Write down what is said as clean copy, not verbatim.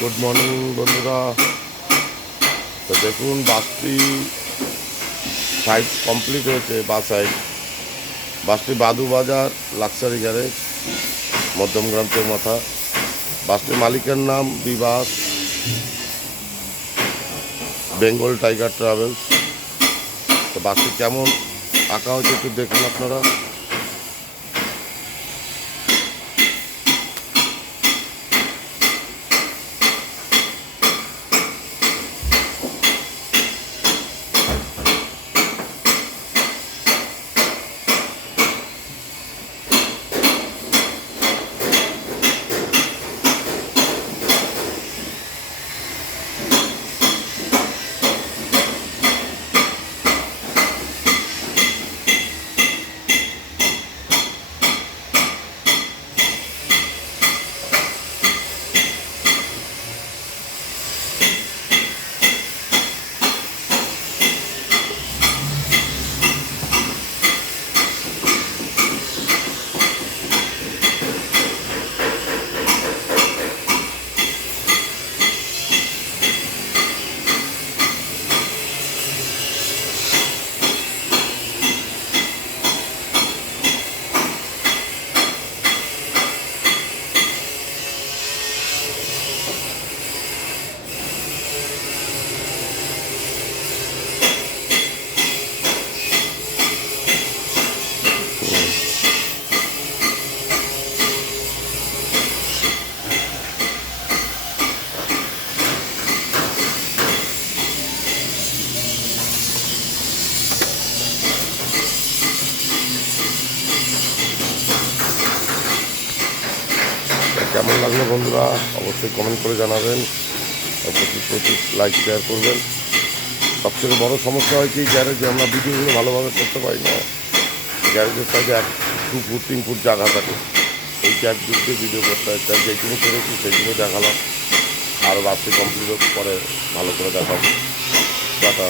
Good morning বন্ধুরা। তো দেখুন বাসটি সাইড কমপ্লিট হয়েছে। বাসটি বাদুবাজার লাক্সারি গ্যারেজ, মধ্যমগ্রাম চৌমাথা। বাসটির মালিকের নাম বিবাস, বেঙ্গল টাইগার ট্রাভেলস। তো বাসটি কেমন আঁকা হয়েছে একটু দেখুন আপনারা। কেমন লাগলো বন্ধুরা অবশ্যই কমেন্ট করে জানাবেন, প্রচুর লাইক শেয়ার করবেন। সবথেকে বড় সমস্যা হয় কি, গ্যারেজে আমরা ভিডিওগুলো ভালোভাবে করতে পারি না। গ্যারেজের সাইডে 2 ফুট 3 ফুট জায়গা থাকে, এই গ্যাপ দিয়ে ভিডিও করতে হয়। তাই যেগুলো করেছি সেগুলো দেখালাম, আর বাসটি কমপ্লিট পরে ভালো করে দেখাবো। টাটা।